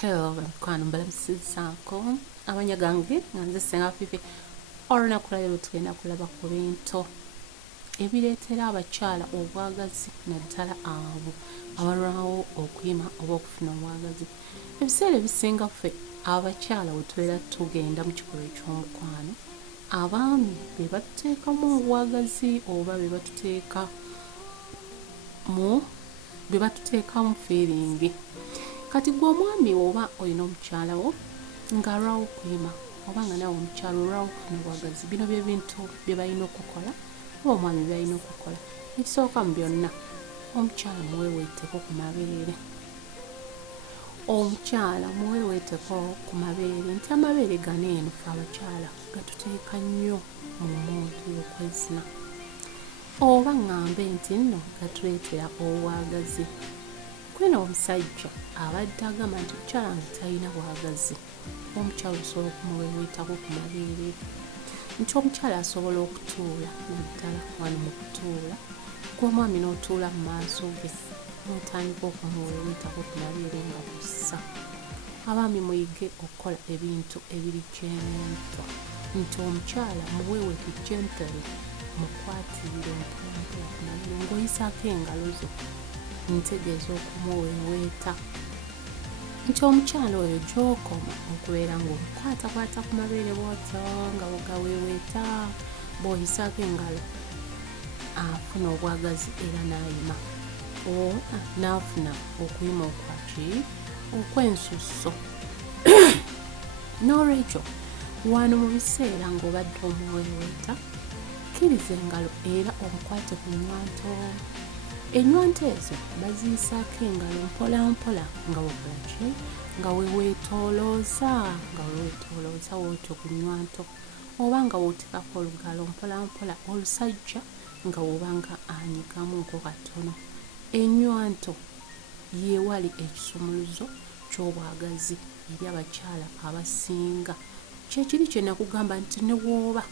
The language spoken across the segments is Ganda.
Hello mukwano mbalamusizaako amanya gange nga nze Senga Fifi. Olunaku lero tugenda kulaba ku bintu ebireetera abakyala obwagazi naddala abo abalwawo okuyima oba okufuna obwagazi. Ebiseera ebisinga ffe abakyala bwe tubeera tugenda mu kikolwa eky'omukwano, abaami be batuteekamu obwagazi oba be batuteekamu feeringi. Kati gwe omwami oba olina omukyala wo ng'alwawo okuyima oba nga nawe omukyala olwawo okufuna obwagazi, bino bye bintu bye balina okukola oba omwami bye balina okukola. Ekisooka mu byonna, omukyala muweeweeteko ku mabeere. Omukyala muweeweeteko ku mabeere, nti amabeere gano eno ffe abakyala gatuteeka nnyo mu muntu y'okwezina, oba ŋŋambe nti nno gatuleetera obwagazi. Kwena omusajja abadde agamba nti omukyala nga talina bwagazi, omukyala osobola okumuweeweetako ku mabeere, nti omukyala asobola okutuula naddala wano mu kutuula, gwe omwami n'otuula mu maaso ge n'otandika okumuweeweetako ku mabeere nga bussa. Abaami muyige okukola ebintu ebiri gyento, nti omukyala muweeweete gyentole, mukwatirire mpolampola ku mabeere ng'oyisaako engalo zo, ntegeeza okumuweeweeta, nti omukyala oyo gy'okoma okubeera ng'omukwatakwata ku mabeere bw'otyo nga bwegaweeweeta, bw'oyisaako engalo, afuna obwagazi era n'ayima oba n'afuna okuyima okw'ensusso. N'olwekyo wano mu biseera ng'obadde omuweeweeta, kkiriza engalo era omukwate ku nnywanto. Ennywanto ezo baziyisaako engalo mpola mpola nga wekolaki, nga weweetoolooza wootyo ku nnywanto, oba nga wootekako olugalo mpola mpola, olusajja nga wobanga anyigamuko katono. Ennywanto yeewali ekisumuluzo ky'obwagazi eri abakyala abasinga. Kyekiri kye nakugamba nti ne wooba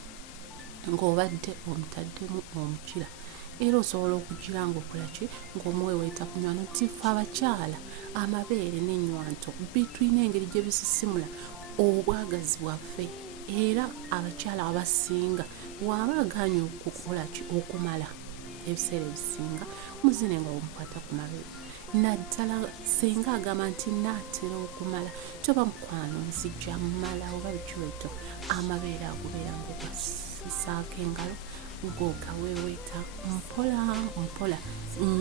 ng'obadde omutaddemu omukira, era osobola okugira ng'okolaki, ng'omuweeweeta ku nnywanto. Nti ffe abakyala amabeere n'ennywanto bitulina engeri gye bisisimula obwagazi bwaffe, era abakyala abasinga bw'aba agaanye okukolaki, okumala ebiseera ebisinga muzine nga bwemukwata ku mabeere. Naddala singa agamba nti naatera okumala, toba mukwano nzija mmala oba bikiweto, amabeere agobeera ng'ogasisaako engalo ng'ogaweeweeta mpola mpola,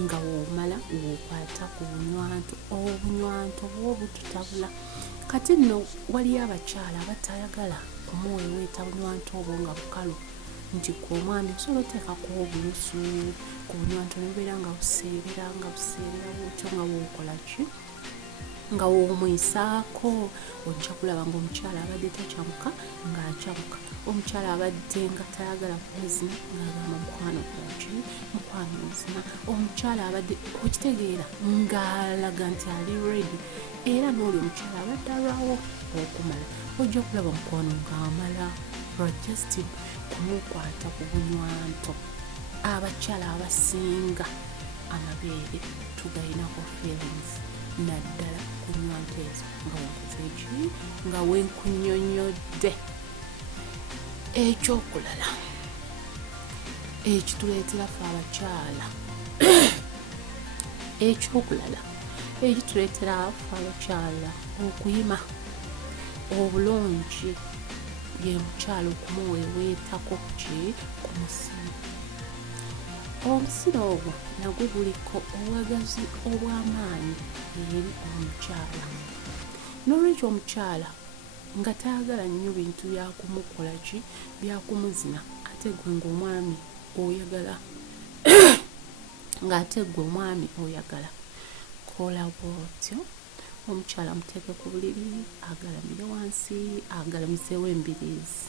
nga woomala wookwata ku bunywanto, obunywanto bwobututabula. Kati nno waliyo abakyala abatayagala kumuweeweeta bunywanto obwo nga bukalu, nti gwe omwami osobola oteekako obulusu ku bunywanto nobeera nga buseerera bwotyo nga wookolaki, nga woomwisaako. Ojja kulaba ng'omukyala abadde takyamuka ng'akyamuka, omukyala abadde nga tayagala kwezina ng'agamba mukwano nzina, omukyala abadde okitegeera ng'alaga nti ali ready, era n'oli omukyala abadde alwawo okumala, ojja kulaba mukwano ng'amala just kumukwata ku bunywanto. Abakyala abasinga amabeere tugalinako feelings naddala ku nnywanto ezo nga wokoze eki, nga wenkunyonyodde. Ekyokulala ekituleetera ffe abakyala okuyima obulungi ye mukyala okumuweeweetako ku musiro. Omusiro ogwo nagwo guliko obwagazi obw'amaanyi eri omukyala. N'olwekyo omukyala nga tayagala nnyo bintu byakumukolaki, byakumuzina, ate gwe ng'omwami oyagala ng'ate gwe omwami oyagala, kola bw'otyo. Omukyala muteeke ku buliri, agalamire wansi, agalamizeewo embiriizi,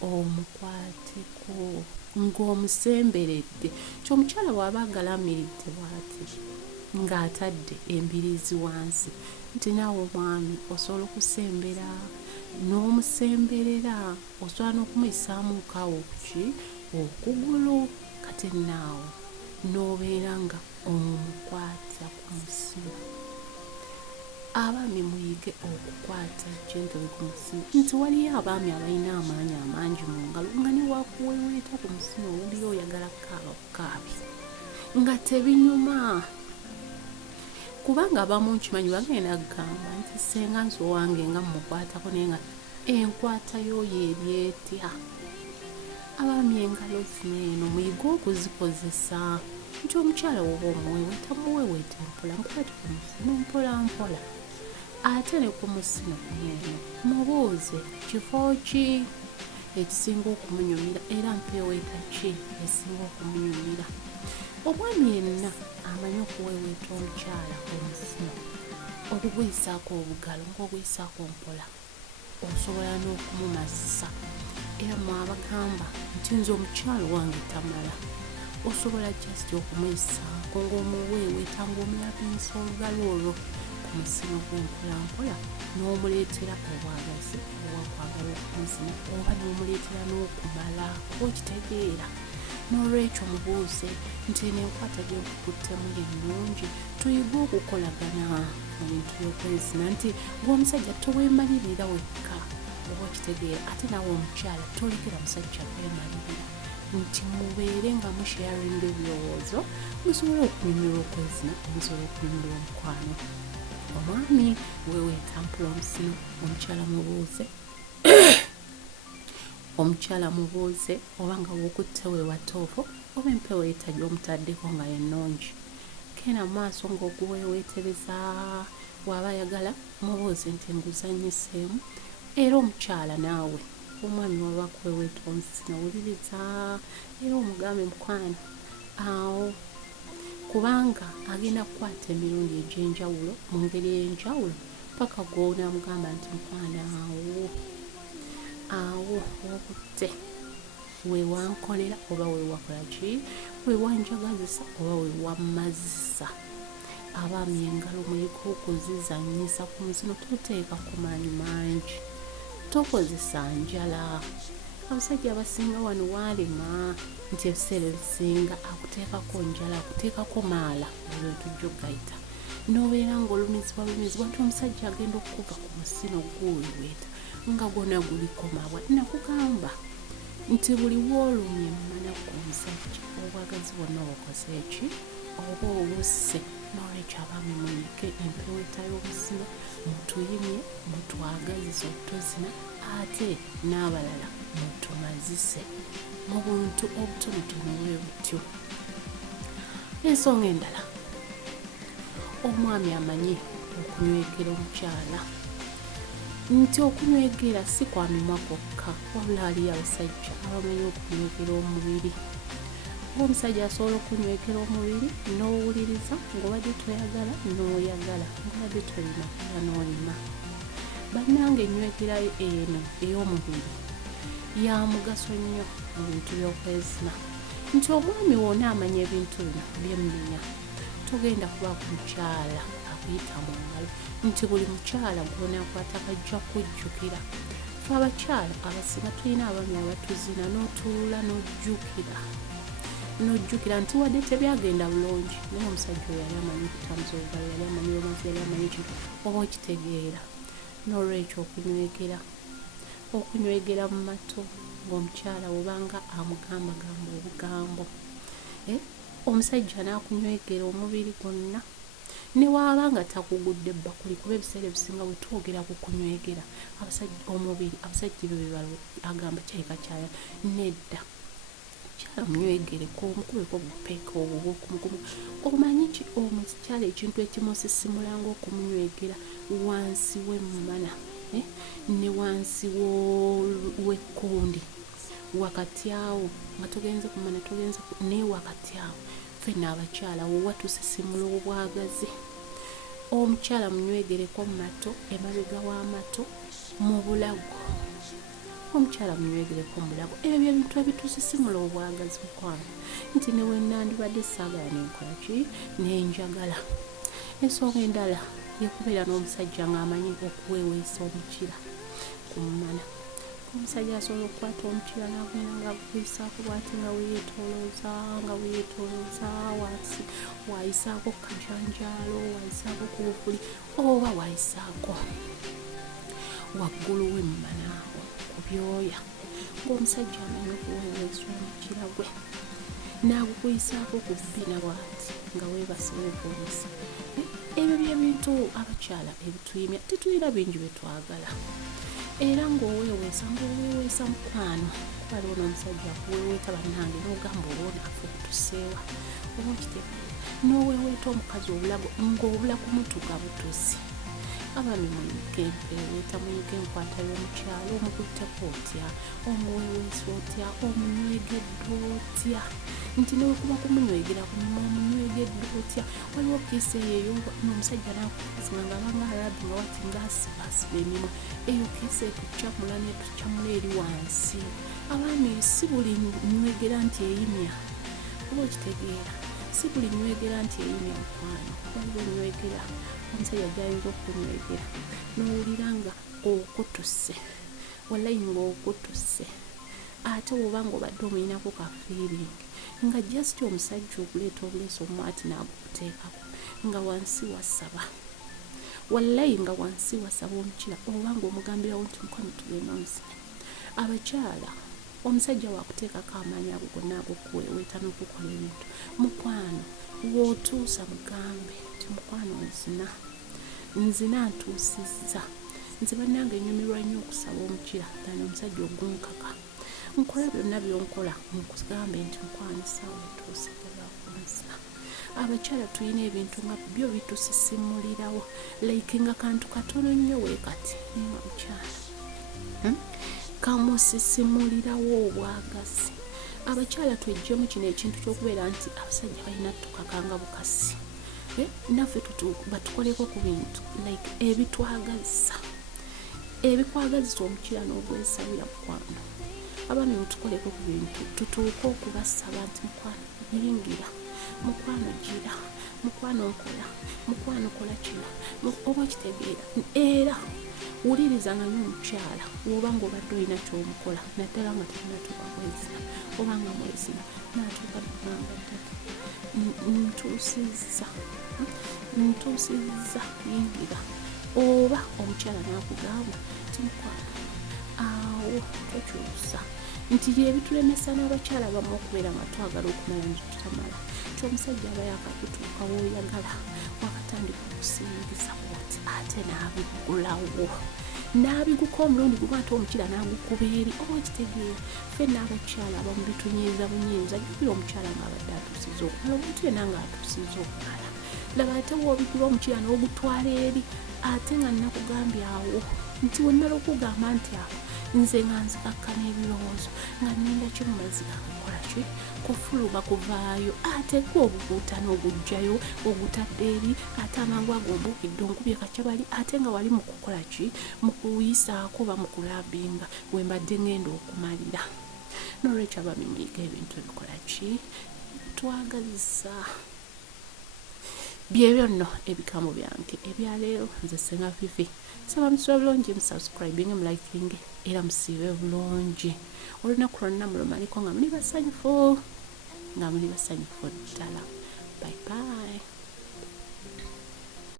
omukwateko ng'omusemberedde. Kyomukyala bw'aba agalamiridde bw'ati ng'atadde embiriizi wansi, nti naawe omwami osobola okusembera n'omusemberera, osobola n'okumuyisaamu kaawo okugulu, kati naawe n'obeera nga omukwata ku musiro. abaami muyige okukwata ejjembe ku musino nti waliyo abaami abalina amaanyi amangi mu ngalo nga ne wakuweweeta ku musino owulira oyagala kukaaba bukaabi nga tebinyuma kubanga abamu nkimanyi bagenda kugamba nti senga nze owange nga mmukwatako naye nga enkwata y'oyo eri etya. Abaami engalo zino eno muyige okuzikozesa nti omukyala woba omuweweeta muweweeta mpola mukwate ku musino mpola mpola ate ne ku musino eno mubuuze kifo ki ekisinga okumunyumira era mpeweeta ki esinga okumunyumira. Omwami yenna amanyi okuweweeta omukyala omusino okugwisaako obugalo ng'ogwisaako mpola osobola n'okumumazisa era mwabagamba nti nze omukyala wange tamala osobola just okumuyisaako ng'omuweweeta ng'omulabisa olugalo olwo ku musino gw'empolampola n'omuleetera obwagazi obwakwagala okumuzina oba n'omuleetera n'okumala okitegeera. N'olwekyo mubuuze nti eno enkwata gy'okututtemu ennungi tuyige okukolagana mu bintu by'okwezina nti ng'omusajja toweemalirira wekka oba okitegeera ate nawe omukyala tolekera musajja kwemalirira nti mubeere nga musharinga ebirowoozo musobole okunyumirwa okwezina musobole okunyumirwa omukwano. Omwami weweeta mpola omusino omukyala mubuuze oba nga wokutte we watoofo oba empeweeta gy'omutaddeko nga yennungi kena maaso ng'oguweweetereza waba ayagala mubuuze nti nguzanyiseemu era omukyala naawe omwami waba kuweweeta omusino wuliriza era omugambe mukwana awo kubanga agenda kukwata emirundi egy'enjawulo mu ngeri ey'enjawulo paka gw'onaamugamba nti mukwana awo wokutte wewankolera oba wewakola ki wewanjagazisa oba wewamazisa. Abaami engalo muyige okuzizanyisa ku musino toteeka ku maanyi mangi tokozesa njala. Abasajja abasinga wano waalema nti ebiseera ebisinga akuteekako njala akuteekako maala olwo tujja ogayita n'obeera ng'olumizibwa nti omusajja agenda okukuba ku musino gw'oweweeta nga gwona guliko mabwa. Nakugamba nti buli woolumye mmana ku musajja obwagazi bwonna obukoze eki oba obusse. N'olwekyo abaami muyige empeweeta y'omusino mutuyimye mutwagazise obutuzina ate n'abalala mutumazise mu buntu obutonotono bwe butyo. Ensonga endala omwami amanyi okunywegera omukyala nti okunywegera si kwa mimwa kwokka wabula aliyo abasajja abamanyi okunywegera omubiri. Ng'omusajja asobola okunywegera omubiri n'owuliriza ng'obadde toyagala n'oyagala ng'obadde tolima era n'olima. Bannange enywegera eno ey'omubiri ya mugaso nnyo mu bintu by'okwezina nti omwami wonna amanya ebintu bino byemmenya togenda kubaako mukyala akuyita mu ngalo nti buli mukyala gw'onaakwata kajja kujjukira. Fe abakyala abasinga tulina abaami abatuzina n'otuula n'ojjukira nti wadde tebyagenda bulungi naye omusajja oyo yali amanyi okutambuza obugalo yali amanyi omazi yali amanyi ki oba okitegeera. N'olwekyo okunywegera mu mato ng'omukyala obanga amugambagamba obugambo omusajja n'akunywegera omubiri gwonna ne waaba nga takugudde ebbakuli kuba ebiseera ebisinga bwe twogera ku kunywegera omubiri abasajja ebyo agamba kyalika kyaya nedda kyala munywegereko omukubeko bupeeka obwokumukumu omanyi ki omukyala ekintu ekimusisimula ng'okumunywegera wansi w'emmana ne wansi w'ekkundi wakati awo nga togenze kumana togenze naye wakati awo ffenna abakyala wowa tusisimula obwagazi. Omukyala munywegereko mu mato emabega w'amato mu bulago omukyala munywegereko mu bulago ebyo byebintu ebitusisimula obwagazi bukwana nti ne wennandibadde saagala nenkola ki nenjagala. Ensonga endala yekubeera n'omusajja ng'amanyi okuweweesa omukira ku mmana omusajja asobola okukwata omukira n'agenda nga guyisaako bw'ati nga weyeetoolooza wansi, wayisaako ku kajanjaalo, wayisaako ku bufuli oba wayisaako waggulu w'emmanaawo ku byoya, ng'omusajja amanyi okuweweeza omukira gwe n'agukuyisaako ku bbina bw'ati nga weebase weebuuliza. Ebyo by'ebintu abakyala ebituyimya, tetulina bingi bye twagala. Era ng'oweeweesa mukwano, waliwo n'omusajja akuweeweeta bannange n'ogamba olwonaafu okutuseewa oba okitegeera, n'oweeweeta omukazi obulago ng'obula kumutuga butusi. Abaami muyige empeeweeta, muyige enkwata y'omukyalo, omukutteko otya, omuweeweesa otya, omunywegedde otya, nti newekuba kumunywegerera kunyuma omunywegedde otya. Waliwo kiisa eyo n'omusajja n'akukizinga ng'abanga alabi nga wati ng'asiba emimwa, eyo kiisa etukyamula netukyamula eri wansi. Abaami si buli nywegera nti eyimya, oba okitegeera, si buli nywegera nti eyimya mukwano. Waliwo nywegera omusajja gy'ayinza okunywegera n'owulira nga okutuse, wallayi ng'okutuse, ate oba ng'obadde omuyinako ka feeling nga just omusajja okuleeta obuleeso omwati n'agukuteekako nga wansi wasaba, wallayi nga wansi wasaba omukira, oba ng'omugambirawo nti mukwano tugenda onzina. Abakyala, omusajja wakuteekako amaanyi ago gonna ag'okuweeweeta n'okukola ebintu, mukwano w'otuusa mugambe nti mukwano nzina ntuusizza, nze bannange nyumirwa nnyo okusaba omukira ddala omusajja ogunkaka, nkola byonna byonkola nkugambe nti mukwano essaawa etuuse lwakunzina. Abakyala tulina ebintu nga byo bitusisimulirawo, like nga kantu katono nnyo weekati naye nga mukyala kamusisimulirawo obwagazi. Abakyala twejjemu kino ekintu ky'okubeera nti abasajja balina tukakanga bukasi, naffe batukoleko ku bintu like ebikwagazisa omukira n'ogwesabira mukwano. Abaami mutukoleko ku bintu, tutuuke okubasaba nti mukwano yiringira, mukwano gira, mukwano nkola, mukwano kola kino, oba kitegeera. Era wulirizanga nnyo omukyala oba ng'obadde olina ky'omukola naddala nga tekinatuuka kwezina oba nga mwezina n'atuuka bbanga ddala ntuusizza yingira, oba omukyala n'akugamba nti mukwano awo tokyusa, nti ebitulemesa n'abakyala bamu okubeera nga twagala okumala nti tutamala. Nti omusajja aba yakatutuuka w'oyagala wakatandika okusingiza oti ate n'abigulawo n'abiguka omulundi gumu ate omukira n'agukuba eri, oba okitegeera. Ffe n'abakyala abamu bitunyiiza bunyiiza, jjukira omukyala ng'abadde atuusizza okumala, omuntu yenna ng'atuusizza okumala. Laba ate woobigula omukira n'ogutwala eri, ate nga nnakugambye awo nti wemmala okugamba nti awo nze nga nzikakkana ebirowoozo nga nnenda kimumazi gakukola ki kufuluba kuvaayo, ate gwe obuguuta n'ogugjayo ogutadde eri, ate amangu agombuukidde onkubye kacyabali, ate nga wali mu kukola ki mu kuyisaako oba mu kulabinga we mbadde ngenda okumalira. N'olwekyo abaami muyiga ebintu ebikola ki twagazisa. Byebyo nno ebigambo byange ebyaleero. Nze Ssenga Fifi, saba musula bulungi musubscribing mliking era musiibe bulungi. Olunaku lwonna mulumaliko nga muli basanyufu ddala. Bye bye.